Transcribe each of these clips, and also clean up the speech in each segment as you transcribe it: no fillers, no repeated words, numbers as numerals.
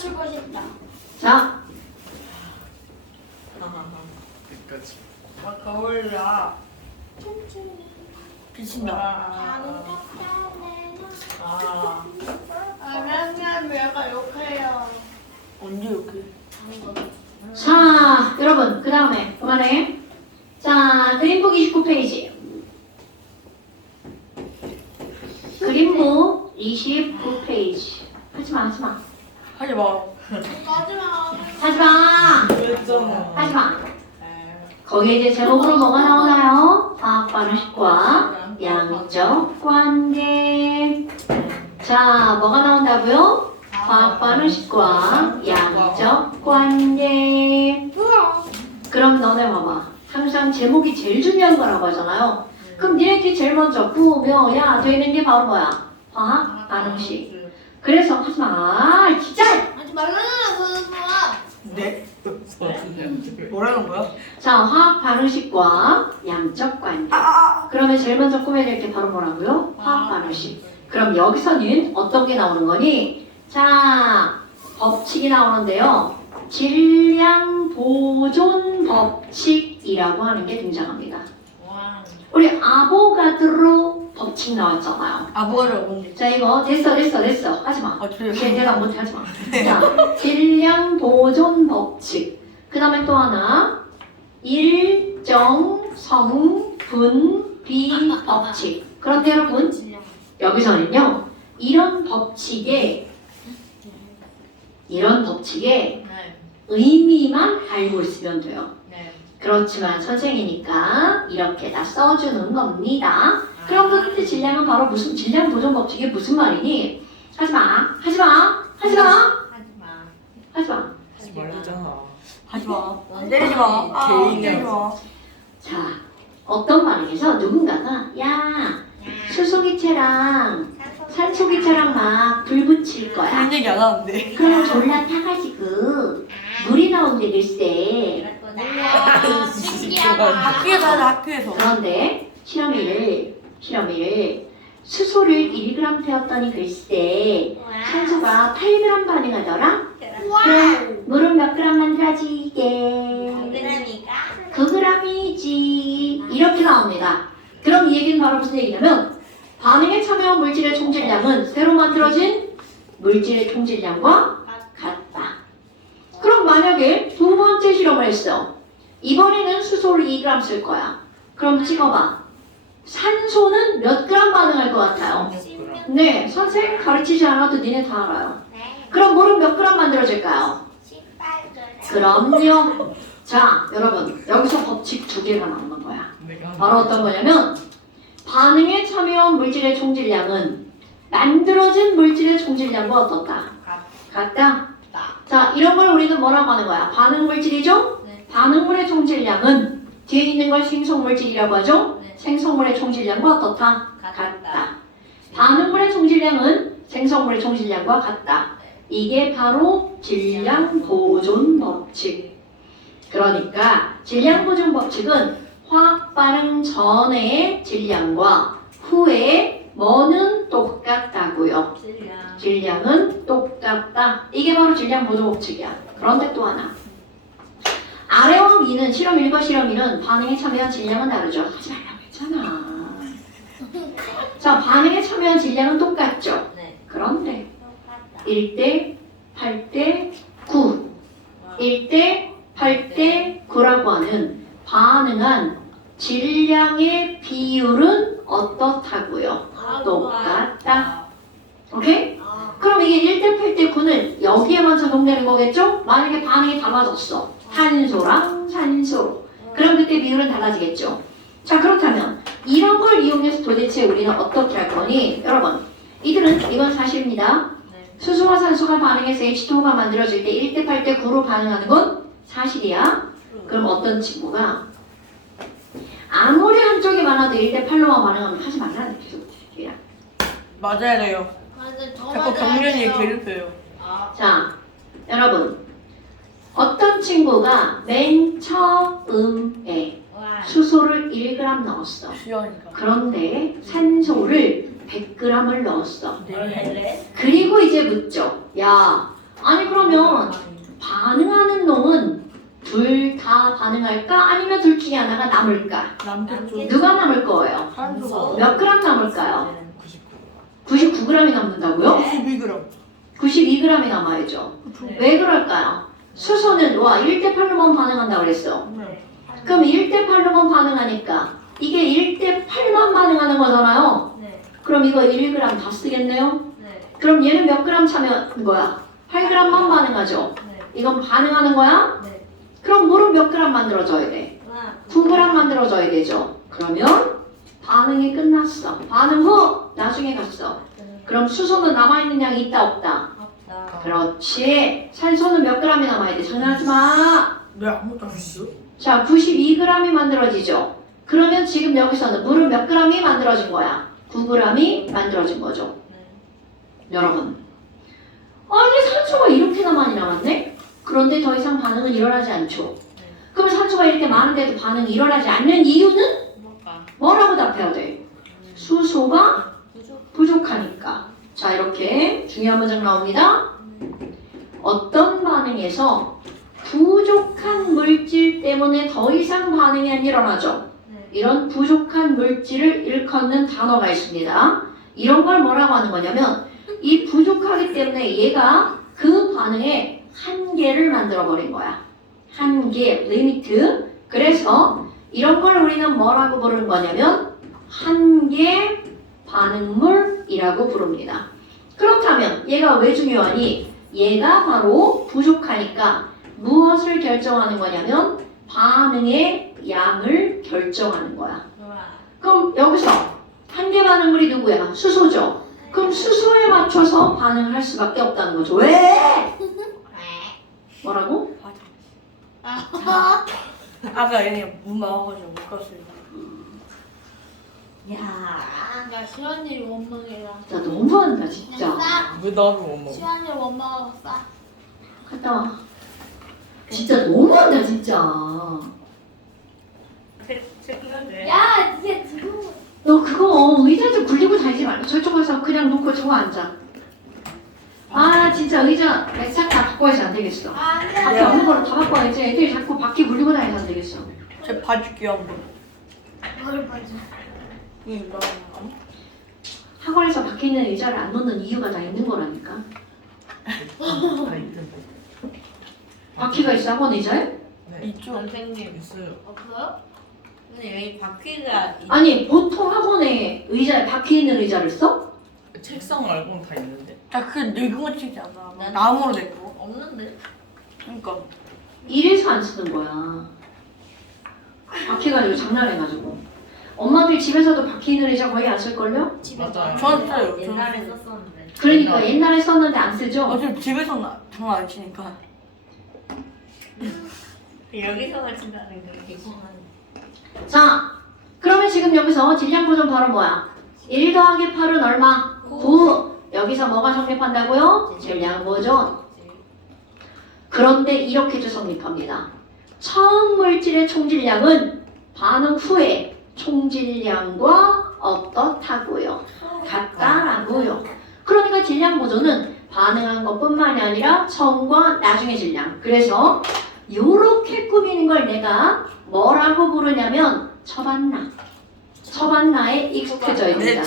맞추고 싶다. 자, 끝까지. 아, 거울이야. 비친다. 아. 맨날 얘가 욕해요. 언제 이렇게? 자, 여러분, 그 다음에 그만해. 자, 그림북 29페이지. 그림북 29페이지. 하지마, 하지마. 하지 마. 까지마. 하지마! 그랬잖아. 하지마. 거기에 이제 제목으로 뭐가 나오나요? 화학 반응식과 양적 관계. 자, 뭐가 나온다고요? 화학 반응식과 양적 관계. 그럼 너네 봐봐. 항상 제목이 제일 중요한 거라고 하잖아요. 그럼 니네끼리 제일 먼저 구묘야 돼 있는 게 바로 뭐야? 화학 반응식. 그래서 하지마. 진짜! 하지 말라는 거야. 네? 뭐라는 거야? 자, 화학 반응식과 양적 관계. 그러면 제일 먼저 꾸며야 될 게 바로 뭐라고요? 화학 반응식. 그럼 여기서는 어떤 게 나오는 거니? 자, 법칙이 나오는데요. 질량 보존 법칙이라고 하는 게 등장합니다. 우리 아보가드로 법칙 나왔잖아요. 아보가드가 뭔데? 자, 이거 됐어. 하지마. 아, 그래요? 이제 대답 못해 하지마. 자, 질량 보존 법칙. 그 다음에 또 하나. 일정 성분비 법칙. 그런데 여러분, 여기서는요, 이런 법칙의 네. 의미만 알고 있으면 돼요. 네. 그렇지만 선생이니까 이렇게 다 써주는 겁니다. 그럼 그때 질량은 바로 무슨 질량 보존 법칙이 무슨 말이니? 하지마. 하지 마. 하지 말잖아. 하지 마. 때리지 마. 개인이야. 때리지 마. 자, 어떤 반응에서 누군가가 야, 수소기체랑 산소기체랑 막 불 붙일 거야. 그런 얘기 안 하는데. 그럼 졸라 타가지고 물이 나온대 글쎄. 신기하다. 학교에서 하자, 학교에서. 그런데 실험이를 수소를 1g 태웠더니 글쎄 산소가 8g 반응하더라? 그럼 물은 몇 g 만들어지게? 9g이지. 이렇게 나옵니다. 그럼 이 얘기는 바로 무슨 얘기냐면 반응에 참여한 물질의 총질량은 새로 만들어진 물질의 총질량과 같다. 그럼 만약에 두 번째 실험을 했어. 이번에는 수소를 2g 쓸 거야. 그럼 찍어봐. 산소는 몇 g 반응할 것 같아요? 네, 선생님 가르치지 않아도 니네 다 알아요. 그럼 물은 몇 g 만들어질까요? 그럼요. 자, 여러분, 여기서 법칙 두 개가 나오는 거야. 바로 어떤 거냐면 반응에 참여한 물질의 총질량은 만들어진 물질의 총질량과 어떻다? 같다? 자, 이런 걸 우리는 뭐라고 하는 거야? 반응 물질이죠? 네. 반응물의 총질량은 뒤에 있는 걸 생성물질이라고 하죠? 네. 생성물의 총질량과 어떻다? 같다. 반응물의 총질량은 생성물의 총질량과 같다. 이게 바로 질량 보존 법칙. 그러니까 질량 보존 법칙은 화학 반응 전의 질량과 후에 뭐는 똑같다고요. 질량은 똑같다. 이게 바로 질량 보존 법칙이야. 그런데 또 하나. 아래와 위는 실험 1과 실험 2는 반응에 참여한 질량은 다르죠. 하지 말라고 했잖아. 자, 반응에 참여한 질량은 똑같죠. 그런데 1대 8대 9 1대 8대 9라고 하는 반응한 질량의 비율은 어떻다고요? 똑같다. 오케이? 그럼 이게 1대 8대 9는 여기에만 적용되는 거겠죠? 만약에 반응이 다 맞았어. 탄소랑 산소로. 그럼 그때 비율은 달라지겠죠? 자, 그렇다면 이런 걸 이용해서 도대체 우리는 어떻게 할 거니? 여러분, 이건 사실입니다. 수소와 산소가 반응해서 H2O가 만들어질 때 1대 8대 9로 반응하는 건 사실이야. 그럼 어떤 친구가 아무리 한쪽이 많아도 1대 8로만 반응하면 하지 말라는 계속 얘기야. 맞아야 돼요. 자꾸 경련이 괴롭혀요. 자, 여러분, 어떤 친구가 맨 처음에 수소를 1g 넣었어. 수영이니까. 그런데 산소를 100g을 넣었어. 네. 그리고 이제 묻죠. 야, 아니 그러면 반응하는 놈은 둘 다 반응할까? 아니면 둘 중에 하나가 남을까? 남편 누가 남을 거예요? 산소가 몇 그램 남을까요? 99. 99g이 남는다고요? 92g. 92g이 남아야죠. 왜 그럴까요? 수소는 1대 8로만 반응한다고 그랬어. 그럼 1대 8로만 반응하니까 이게 1대 8만 반응하는 거잖아요. 네. 그럼 이거 1g 다 쓰겠네요? 네. 그럼 얘는 몇 그램 차면 거야? 8g만 반응하죠. 네. 이건 반응하는 거야? 네. 그럼 물은 몇 그램 만들어줘야 돼? 9g 만들어줘야 되죠. 그러면 반응이 끝났어. 반응 후 나중에 갔어. 그럼 수소는 남아있는 양이 있다 없다? 없다. 그렇지. 산소는 몇 g이 남아야 돼? 장난하지 마. 왜 아무것도 안 했어? 자, 92g이 만들어지죠. 그러면 지금 여기서는 물은 몇 g이 만들어진 거야? 9g이 만들어진 거죠. 여러분. 아니 산소가 이렇게나 많이 남았네? 그런데 더 이상 반응은 일어나지 않죠. 그럼 산소가 이렇게 많은데도 반응이 일어나지 않는 이유는 뭘까? 뭐라고 답해야 돼? 수소가 부족하니까. 자, 이렇게 중요한 문장 나옵니다. 어떤 반응에서 부족한 물질 때문에 더 이상 반응이 안 일어나죠. 이런 부족한 물질을 일컫는 단어가 있습니다. 이런 걸 뭐라고 하는 거냐면 이 부족하기 때문에 얘가 그 반응의 한계를 만들어 버린 거야. 한계, 리미트. 그래서 이런 걸 우리는 뭐라고 부르는 거냐면 한계 반응물이라고 부릅니다. 그렇다면 얘가 왜 중요하니? 얘가 바로 부족하니까 무엇을 결정하는 거냐면 반응의 양을 결정하는 거야. 그럼 여기서 한계 반응물이 누구야? 수소죠. 그럼 수소에 맞춰서 반응을 할 수밖에 없다는 거죠. 왜? 뭐라고? 아까 얘네 문 막아가지고 못 갔어요. 나 시원이 원망이라. 나 너무한다 진짜. 왜 나를 못 먹어? 시원이 원망하고 싸. 갔다 와. 진짜 너무한다 진짜. 야, 이제 지금. 너 그거 의자 좀 굴리고 다니지 말고 저쪽 가서 그냥 놓고 저거 앉아. 아 진짜 의자 싹 다 바꿔야지 안 되겠어. 아니야. 밖에 없는 거로 다 바꿔야지. 애들이 자꾸 바퀴 굴리고 다니면 안 되겠어. 제 봐줄게요 한번. 뭘 봐줘. 이거 학원에서 밖에 있는 의자를 안 놓는 이유가 다 있는 거라니까. 다 있던데. 바퀴가 있어 학원 의자에? 네. 있죠. 선생님 있어요. 없어요? 근데 여기 바퀴가 아니 보통 학원에 의자에 바퀴 있는 의자를 써? 책상 말고는 다 있는데. 야그 늙은 거 치지 않아? 나무로 된 거. 없는데? 그러니까 이래서 안 쓰는 거야. 바퀴 가지고 장난해가지고. 엄마들 집에서도 바퀴 있는 의자 거의 안 쓸걸요? 맞아요. 저는 써요. 옛날에 썼었는데. 그러니까 옛날에 썼는데 안 쓰죠? 어차피 집에서는 장난 안 치니까. 여기서만 친다는 게 이상한. 자, 그러면 지금 여기서 질량 보존 바로 뭐야? 1 더하기 8은 얼마? 9. 여기서 뭐가 성립한다고요? 질량 보존. 그런데 이렇게도 성립합니다. 처음 물질의 총질량은 반응 후에 총질량과 어떻다고요? 같다라고요. 그러니까 질량 보존은 반응한 것뿐만이 아니라 처음과 나중의 질량. 그래서 요렇게 꾸미는 걸 내가 뭐라고 부르냐면 처반나. 처반나에 익숙해져 네, 있습니다.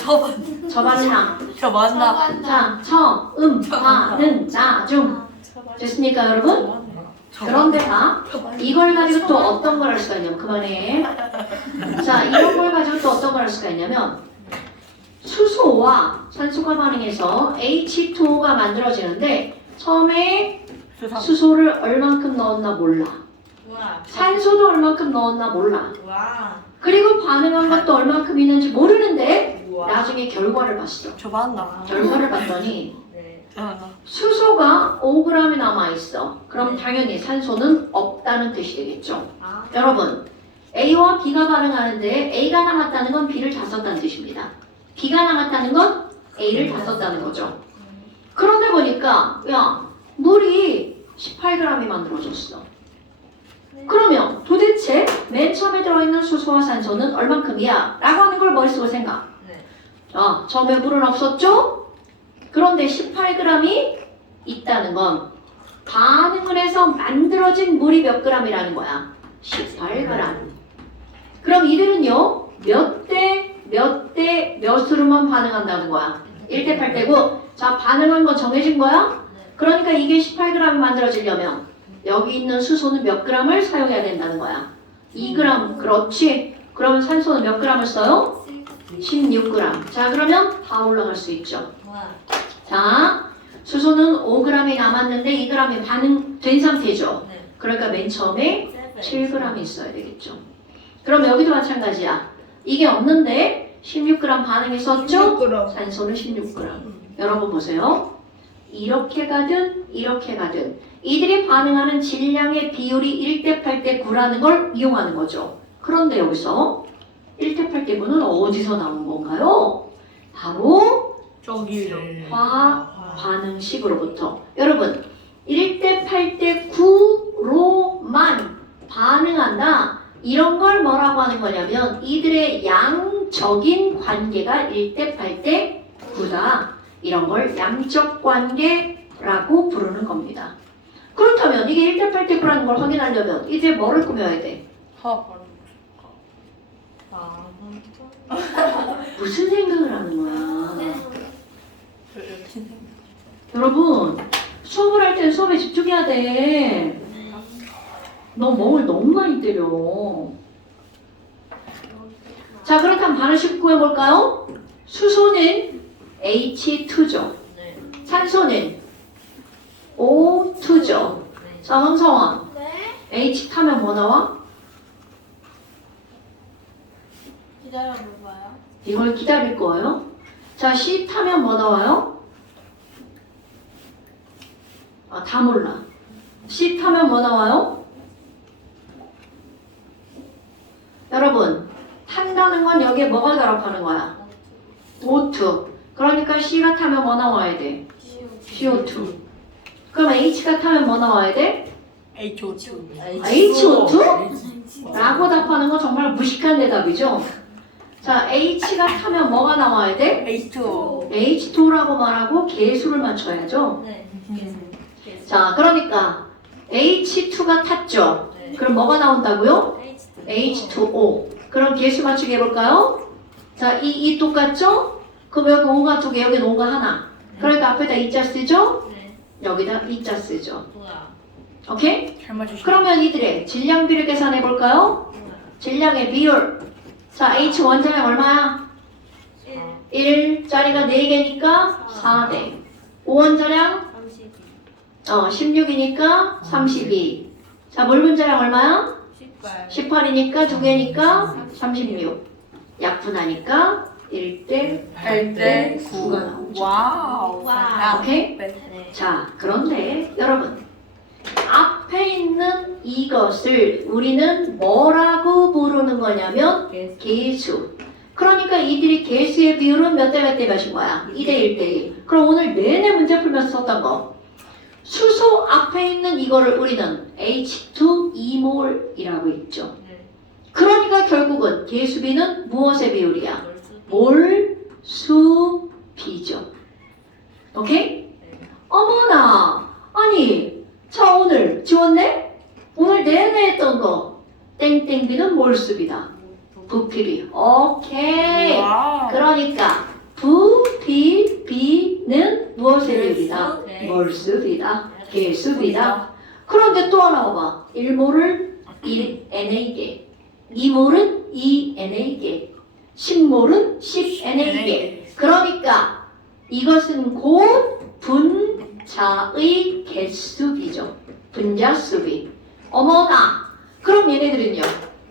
처반나. 저 맞나? 자, 처, 반응, 나, 중. 됐습니까, 여러분? 그런데가 이걸 가지고 또 어떤 걸 할 수가 있냐면 그만해. 자, 이런 걸 가지고 또 어떤 걸 할 수가 있냐면 수소와 산소가 반응해서 H2O가 만들어지는데 처음에 수소를 얼만큼 넣었나 몰라. 우와. 산소도 얼만큼 넣었나 몰라. 와. 그리고 반응한 것도 얼만큼 있는지 모르는데 우와. 나중에 결과를 봤어. 저 맞나? 결과를 봤더니 네. 수소가 5g이 남아있어. 그럼 당연히 산소는 없다는 뜻이 되겠죠. 아. 여러분, A와 B가 반응하는데 A가 남았다는 건 B를 다 썼다는 뜻입니다. B가 남았다는 건 A를 다 썼다는 거죠. 그런데 보니까 야, 물이 18g이 만들어졌어. 그러면 도대체 맨 처음에 들어있는 수소와 산소는 얼만큼이야? 라고 하는 걸 머릿속으로 생각. 네. 처음에 물은 없었죠? 그런데 18g이 있다는 건 반응을 해서 만들어진 물이 몇 g이라는 거야? 18g. 그럼 이들은요, 몇 대 몇으로만 반응한다는 거야? 1대 8대고, 자, 반응한 거 정해진 거야? 그러니까 이게 18g이 만들어지려면 여기 있는 수소는 몇 g을 사용해야 된다는 거야? 2g. 그렇지. 그러면 산소는 몇 g을 써요? 16g. 자, 그러면 다 올라갈 수 있죠. 와. 자, 수소는 5g이 남았는데 2g이 반응된 상태죠. 네. 그러니까 맨 처음에 7g이 있어야 되겠죠. 그럼 여기도 마찬가지야. 이게 없는데 16g 반응했었죠? 16g. 산소는 16g. 여러분 보세요. 이렇게 가든 이렇게 가든 이들이 반응하는 질량의 비율이 1대 8대 9라는 걸 이용하는 거죠. 그런데 여기서 1대 8대 9는 어디서 나온 건가요? 바로 저기요. 화학 반응식으로부터. 여러분 1대 8대 9로만 반응한다. 이런 걸 뭐라고 하는 거냐면 이들의 양적인 관계가 1대 8대 9다. 이런 걸 양적 관계라고 부르는 겁니다. 그렇다면 이게 1대 8대 9라는 걸 확인하려면 이제 뭐를 꾸며야 돼? 화학 반응. 무슨 생각을 하는 거야? 이렇게 생각. 여러분 수업을 할 때는 수업에 집중해야 돼. 너 멍을 너무 많이 때려. 자, 그렇다면 반응식 구해볼까요? 수소는 H2죠. 네. 산소는 O2죠. 네. 자, 황성아. 네. H 타면 뭐 나와? 기다려봐요. 이걸 기다릴 거예요. 자, C 타면 뭐 나와요? 아, 다 몰라. C 타면 뭐 나와요? 여러분, 탄다는 건 여기에 뭐가 결합하는 거야? O2. 그러니까 C가 타면 뭐 나와야 돼? CO2. 그럼 H가 타면 뭐 나와야 돼? H2O. H2O? 라고 답하는 건 정말 무식한 대답이죠. 자, H가 타면 뭐가 나와야 돼? H2O. H2라고 말하고 개수를 맞춰야죠. 네. 자, 그러니까 H2가 탔죠. 네. 그럼 뭐가 나온다고요? H2O. H2O. 그럼 개수 맞추기 해볼까요? 자, 이 똑같죠? 그럼 여기 5가 2개, 여기 5가 하나. 그러니까 앞에다 2자 쓰죠? 네. 여기다 2자 쓰죠. 뭐야? 오케이? 잘 맞추시네. 그러면 이들의 질량비를 계산해볼까요? 뭐야? 질량의 비율. 자, H 원자량 얼마야? 1. 1짜리가 4개니까 4대. 5원자량 32. 16이니까 32. 자, 물 분자량 얼마야? 18. 18이니까 2개니까 36. 약분하니까 1대 8대 9가 나오죠. 와우. 와. 오케이? 네. 자, 그런데 여러분 앞에 있는 이것을 우리는 뭐라고 부르는 거냐면 개수. 그러니까 이들이 개수의 비율은 몇 대 몇 대 몇인 거야? 2대 1대 1. 그럼 오늘 내내 문제 풀면서 썼던 거. 수소 앞에 있는 이거를 우리는 H2Emol이라고 했죠. 네. 그러니까 결국은 개수비는 무엇의 비율이야? 벌써 몰수비죠. 오케이? 어머나! 아니, 자 오늘 지웠네? 오늘 내내 했던 거 땡땡비는 몰수비다. 부피비. 오케이. 와우. 그러니까 부피비는 무엇의 비율이다? 네. 몰수비다. 개수비다. 그런데 또 하나 봐봐. 1몰을 1NA개, 2몰은 2NA개, 10몰은 10NA개. 그러니까 이것은 곧 분자의 개수비죠. 분자수비. 어머나! 그럼 얘네들은요.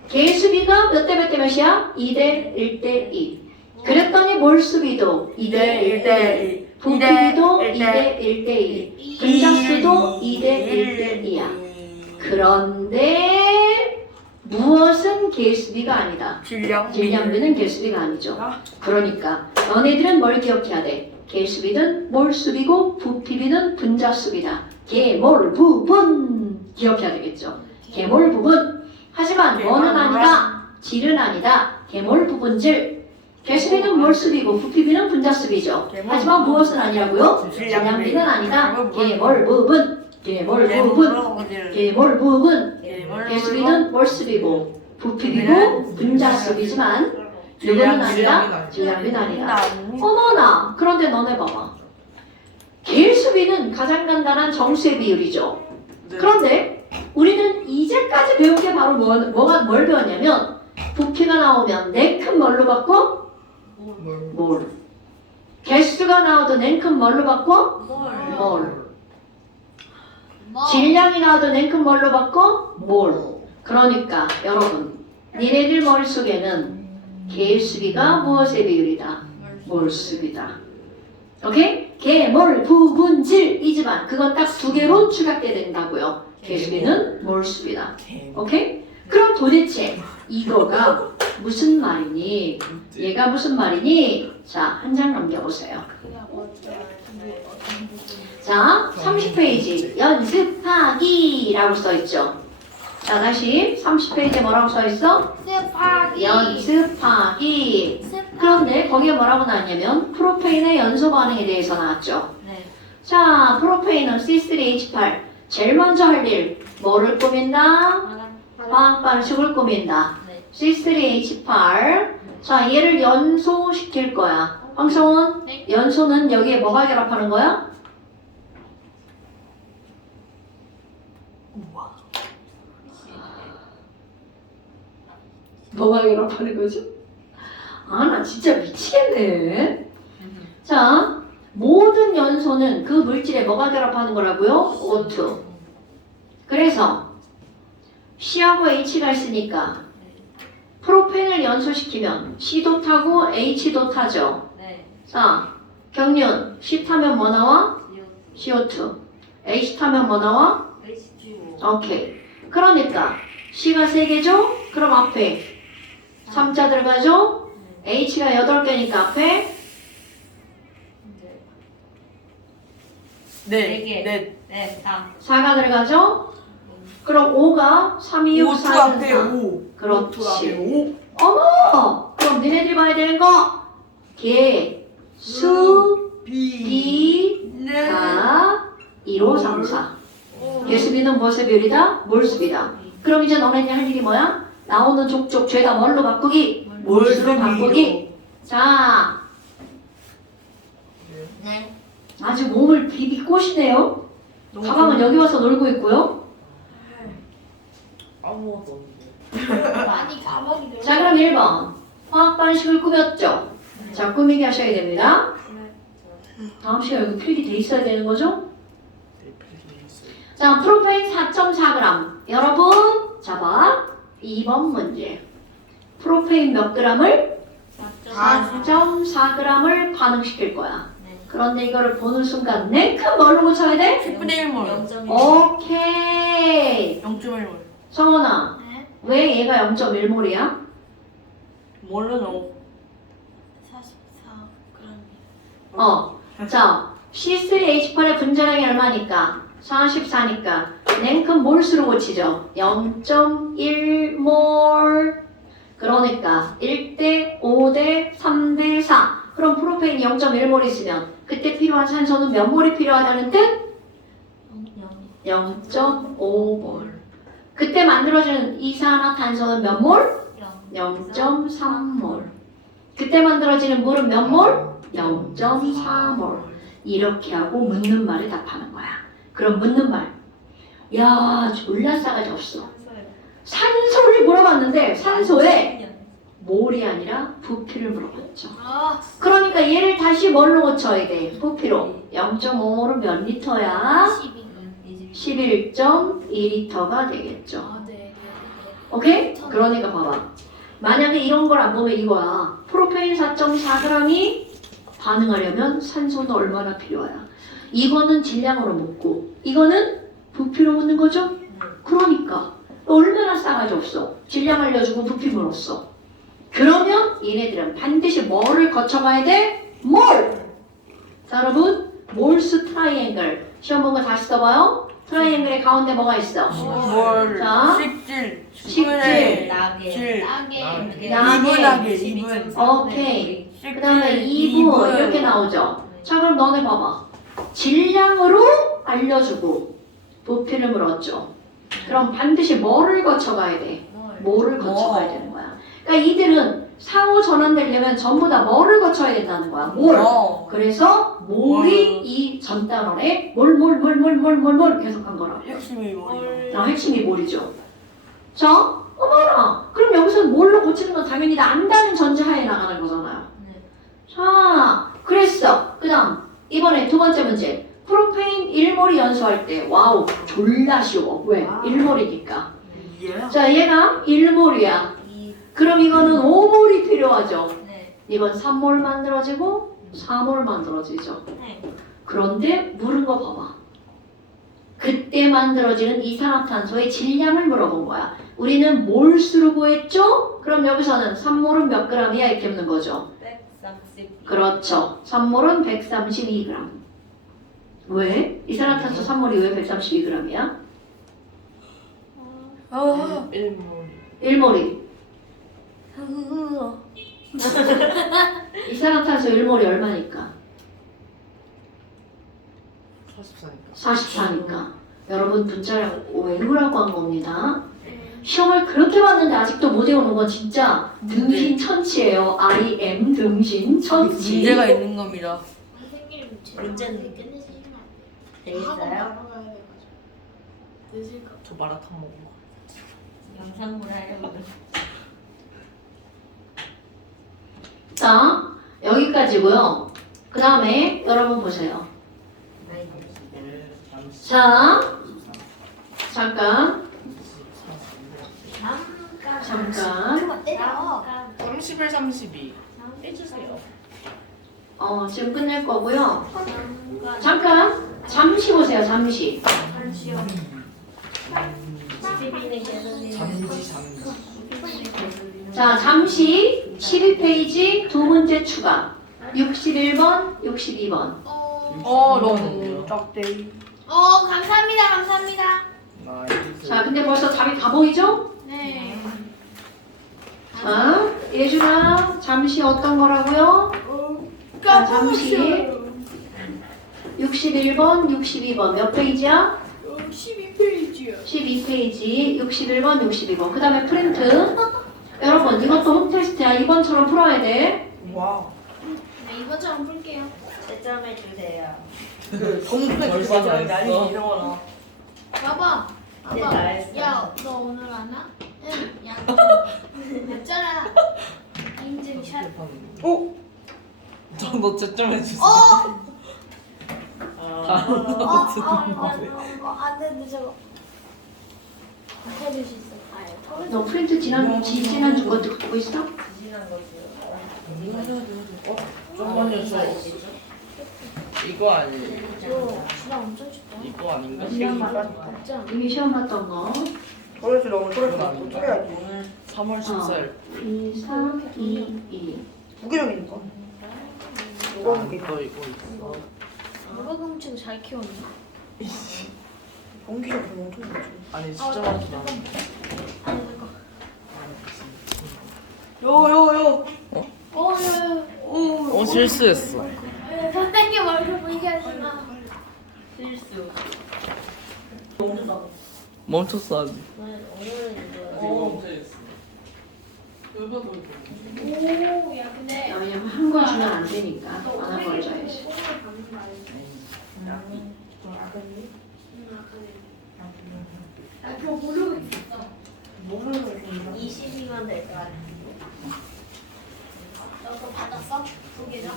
개수비가 몇 대 몇 대 몇이야? 2대 1대 2. 그랬더니 몰수비도 2대 1대 1. 부피비도 2대 1대 2. 분자수도 2대 1대 2야. 그런데 무엇은 개수비가 아니다. 질량비는 개수비가 아니죠. 그러니까 너네들은 뭘 기억해야 돼? 개수비는 몰수비고 부피비는 분자수비다. 개몰 부분 기억해야 되겠죠. 개몰 부분. 하지만 뭐는 아니다. 질은 아니다. 개몰 부분질. 개수비는 몰수비고 부피비는 분자수비죠. 하지만 무엇은 아니라고요? 질량비는 아니다. 개몰 부분. 계몰 부분. 계몰 부분. 개수비는 몰수비고 부피비고 분자수비지만 누구는 아니라 질량비는 아니다. 어머나! 그런데 너네 봐봐. 개수비는 가장 간단한 정수의 비율이죠. 그런데 우리는 이제까지 배운 게 바로 뭘 배웠냐면 부피가 나오면 냉큼 뭘로 바꿔? 몰. 개수가 나와도 냉큼 뭘로 바꿔? 몰. 질량이 나와도 냉큼 뭘로 바꿔? 몰. 그러니까 여러분 니네들 머릿속에는 개수비가 무엇의 비율이다? 몰수비다. 오케이? 개, 몰, 부분, 질이지만 그건 딱 두 개로 추각돼야 된다고요. 개수비는 몰수비다. 오케이? 그럼 도대체 이거가 무슨 말이니? 얘가 무슨 말이니? 자, 한 장 넘겨보세요. 자, 30페이지 연습하기라고 써있죠. 자, 다시 30페이지에 뭐라고 써있어? 습하기. 연습하기. 그런데 거기에 뭐라고 나왔냐면 프로페인의 연소 반응에 대해서 나왔죠. 네. 자, 프로페인은 C3H8 제일 먼저 할 일 뭐를 꾸민다? 화학 반식을 꾸민다. 네. C3H8 자, 얘를 연소시킬 거야. 황성원, 네. 연소는 여기에 뭐가 결합하는 거야? 뭐가 결합하는 거죠? 아, 나 진짜 미치겠네. 자, 모든 연소는 그 물질에 뭐가 결합하는 거라고요? O2. 그래서 C하고 H가 있으니까 프로펜을 연소시키면 C도 타고 H도 타죠. 네. 자, 경륜 C 타면 뭐 나와? CO2. H 타면 뭐 나와? 오케이. 그러니까 C가 3개죠? 그럼 앞에 3자 들어가죠? H가 8개니까 앞에 네. 4가 들어가죠? 그럼 5가 3, 2, 6, 5 4, 앞에 4. 5. 그렇지. 어머! 그럼 니네들이 봐야 되는 거 개, 수, 비, 가, 1, 5, 3, 4. 개수비는 무엇의 비율이다? 몰수비다. 그럼 이제 너네들이 할 일이 뭐야? 나오는 족족 죄다 뭘로 바꾸기? 몰수로 바꾸기. 자, 네. 아주 몸을 비비 꼬시네요. 가방은 여기 와서 놀고 있고요. 아무것도 없는데. 많이 가방이 자, 그럼 1번. 화학 반식을 꾸몄죠? 자, 꾸미기 하셔야 됩니다. 다음 시간 여기 필기 돼 있어야 되는 거죠? 네, 필기 있어요. 자, 프로페인 4.4g. 여러분, 잡아. 2번 문제. 프로페인 몇 g을? 4.4g을 반응시킬 거야. 그런데 이거를 보는 순간 냉큼 뭘로 고쳐야 돼? 10분의 1몰. 오케이. 0.1몰. 성원아, 네. 왜 얘가 0.1몰이야? 몰은 5. 44g. 자, C3H8의 분자량이 얼마니까? 44니까 냉큼 몰수로 고치죠. 0.1몰. 그러니까 1대 5대 3대 4. 그럼 프로페인이 0.1몰 있으면 그때 필요한 산소는 몇 몰이 필요하다는 뜻? 0.5몰. 그때 만들어지는 이산화탄소는 몇 몰? 0.3몰. 그때 만들어지는 물은 몇 몰? 0.4몰. 이렇게 하고 묻는 말에 답하는 거야. 그럼 묻는 말. 야, 졸라 싸가지 없어. 산소를 물어봤는데 산소에 몰이 아니라 부피를 물어봤죠. 아, 그러니까 얘를 다시 뭘로 고쳐야 돼? 부피로. 0.5몰은 몇 리터야? 12. 11.2리터가 되겠죠. 아, 네. 오케이? 그러니까 봐봐. 만약에 이런 걸 안 보면 이거야. 프로페인 4.4g이 반응하려면 산소는 얼마나 필요하야? 이거는 질량으로 묻고 이거는 부피로 묻는 거죠? 그러니까 얼마나 싸가지 없어. 질량 알려주고 부피 물었어. 그러면 얘네들은 반드시 뭐를 거쳐가야 돼? 몰! 자, 여러분 몰수 트라이앵글 시험 본 거 다시 써봐요. 트라이앵글의 가운데 뭐가 있어? 몰. 자, 식질. 식질. 질. 나게. 나게. 2분. 오케이. 그 다음에 2분 이렇게 나오죠. 자, 그럼 너네 봐봐. 질량으로 알려주고 부피름을 얻죠. 그럼 반드시 뭐를 거쳐가야 돼? 뭐를 거쳐가야 되는 거야. 그러니까 이들은 상호 전환되려면 전부 다 뭐를 거쳐야 된다는 거야. 뭘. 그래서 몰이 이 전단원에 몰 계속한 거라. 핵심이 뭐야? 핵심이 몰이죠. 자, 어머나. 그럼 여기서 뭘로 고치는 건 당연히 다 안다는 전제하에 나가는 거잖아요. 네. 자, 그랬어. 그 다음 이번에 두 번째 문제. 프로페인 1몰이 연소할 때 와우 졸라 쉬워. 왜? 1몰이니까. 예? 자, 얘가 1몰이야. 그럼 이거는 5몰이 필요하죠. 네. 이건 3몰 만들어지고 4몰 만들어지죠. 네. 그런데 물은 거 봐봐. 그때 만들어지는 이산화탄소의 질량을 물어본 거야. 우리는 몰수로 구했죠? 그럼 여기서는 3몰은 몇 g이야? 이렇게 묻는 거죠. 130. 그렇죠. 3몰은 132g. 왜? 이산화탄소 3몰이 왜 132g이야? 일몰. 1몰이. 이산화탄소 1몰이 얼마니까? 44니까. 44니까. 여러분 분자량 외우라고 한 겁니다. 시험을 그렇게 봤는데 아직도 못 외우는 건 진짜 등신 천치예요. IM 등신 천치. 문제가 있는 겁니다. 선생님 문제는 끝내시면 돼 학원 있어요? 바로 가야 돼가지고 늦을까 저 마라탕 먹은 거. 영상으로 하려고. 자, 여기까지고요. 그 다음에 여러분 보세요. 자, 잠깐. 잠깐. 31, 32. 해주세요. 지금 끝낼 거고요. 잠깐. 잠시 보세요. 잠시. 잠시. 자, 잠시 12페이지 두 문제 추가. 61번, 62번. 너무 작대. 감사합니다. 나이스. 자, 근데 벌써 답이 다 보이죠? 네. 자, 예준아, 잠시 어떤 거라고요? 자, 잠시 61번, 62번 몇 페이지야? 12페이지요. 12페이지 61번, 62번. 그 다음에 프린트. 여러분, 이것도 홈테스트야. 이번처럼 풀어야 돼. 와우. 네, 이번처럼 풀게요. 채점해 주세요. 동네 절반이 날리기 이러거나. 봐봐. 네, 다 했어. 야, 너 오늘 안 와? 응. 야, 했잖아. 인증샷. 오! 저너 채점해 주세요. 안 되는데 저거. 해줄 수 있어. 너 프린트 지난주 거 듣고 있어? 좀만요 저. 이거 아니에요? 저 시간 엄청 쉽다. 이거 아닌가? 없잖아. 이미 시험 봤던 거. 그래서 너무 그건 그래서 아닌가? 어떻게 오늘 3월 14일. 2, 3, 2, 2. 무기력이니까. 이거 이거 있어. 누가 공책 잘 키웠나? 공기력 엄청 좋지. 아니 진짜 많긴 하네. 아니 그거. 요요요. 야. 실수했어. 선생님 얼굴 보이게 하지 마. 실수. 멈췄어 아직. 멈춰있어. 오, 야 근데. 왜냐면 한 거 주면 안 되니까 안 걸 줘야지. 나 그거 모르고 있었어. 22만 될 것 같아. 너 그거 받았어? 두 개죠?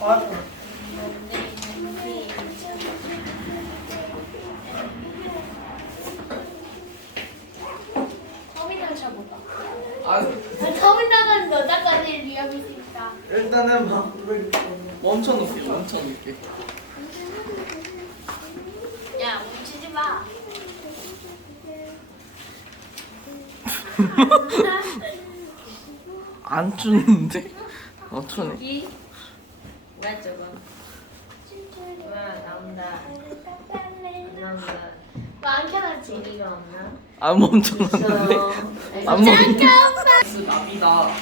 맞아. 터미널 보다. 아 터미널은 여자까지 위험일 수 있다. 일단은 멈춰놓게. 야, 멈추지 마. 안 추는데? 추네. 여기. 왜 저거? 와, 나온다. 나온다. 뭐안 켜놨지? 재미가 없나? 안 멈춰놨는데. 있어. 안 멈춰. 나비다.